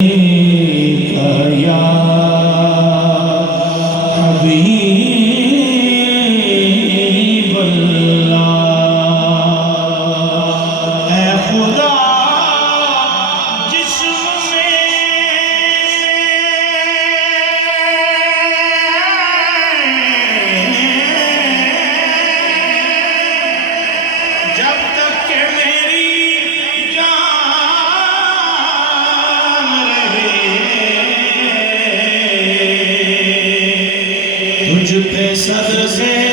या हबीब अल्लाह, ऐ खुदा जिस्म में जब तक के मेरी तुझ पे सदके